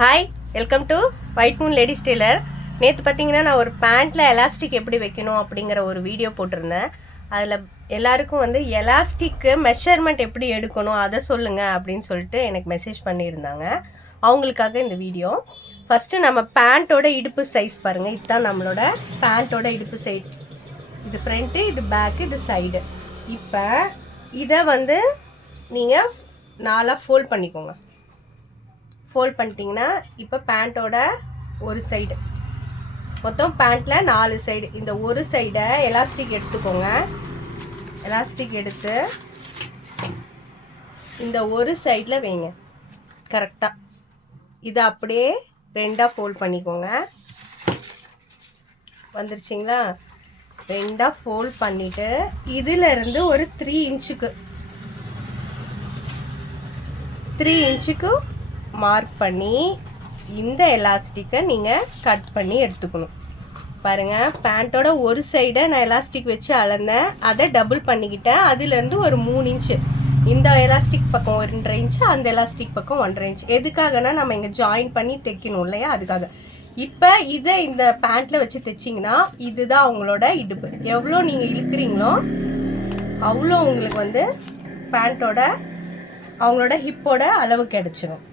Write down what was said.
Hi, welcome to white Moon ladies Taylor. நேற்று பார்த்தீங்கன்னா நான் ஒரு பேண்ட்டில் எலாஸ்டிக் எப்படி வைக்கணும் அப்படிங்கிற ஒரு வீடியோ போட்டிருந்தேன். அதில் எல்லாருக்கும் வந்து எலாஸ்டிக்கு மெஷர்மெண்ட் எப்படி எடுக்கணும் அதை சொல்லுங்கள் அப்படின்னு சொல்லிட்டு எனக்கு மெசேஜ் பண்ணியிருந்தாங்க. அவங்களுக்காக இந்த வீடியோ. ஃபஸ்ட்டு நம்ம பேண்ட்டோட இடுப்பு சைஸ் பாருங்கள். இதுதான் நம்மளோட பேண்ட்டோட இடுப்பு சைடு. இது ஃப்ரண்ட்டு, இது பேக்கு, இது சைடு. இப்போ இதை வந்து நீங்கள் 4 ஃபோல்ட் பண்ணிக்கோங்க. ஃபோல்ட் பண்ணிட்டீங்கன்னா இப்போ பேண்ட்டோட ஒரு சைடு, மொத்தம் பேண்ட்டில் 4 சைடு. இந்த ஒரு சைடை எலாஸ்டிக் எடுத்துக்கோங்க. எலாஸ்டிக் எடுத்து இந்த ஒரு சைடில் வைங்க கரெக்டாக. இதை அப்படியே 2ஆக ஃபோல்ட் பண்ணிக்கோங்க. வந்துருச்சிங்களா? 2ஆக ஃபோல்ட் பண்ணிவிட்டு இதிலிருந்து ஒரு 3 இன்ச்சுக்கு மார்க் பண்ணி இந்த எலாஸ்டிக்கை நீங்கள் கட் பண்ணி எடுத்துக்கணும். பாருங்கள், பேண்ட்டோட ஒரு சைடை நான் எலாஸ்டிக் வச்சு அளந்தேன், அதை டபுள் பண்ணிக்கிட்டேன். அதுலேருந்து ஒரு 3 இன்ச்சு, இந்த எலாஸ்டிக் பக்கம் 1.5 இன்ச்சு, அந்த எலாஸ்டிக் பக்கம் 1.5 இன்ச்சு. எதுக்காகனா நம்ம இங்கே ஜாயின் பண்ணி தைக்கணும் இல்லையா, அதுக்காக. இப்போ இதை இந்த பேண்ட்டில் வச்சு தைச்சிங்கன்னா இதுதான் அவங்களோட இடுப்பு. எவ்வளோ நீங்கள் இழுக்கிறீங்களோ அவ்வளோ உங்களுக்கு வந்து பேண்ட்டோட அவங்களோட ஹிப்போட அளவு கிடச்சிடும்.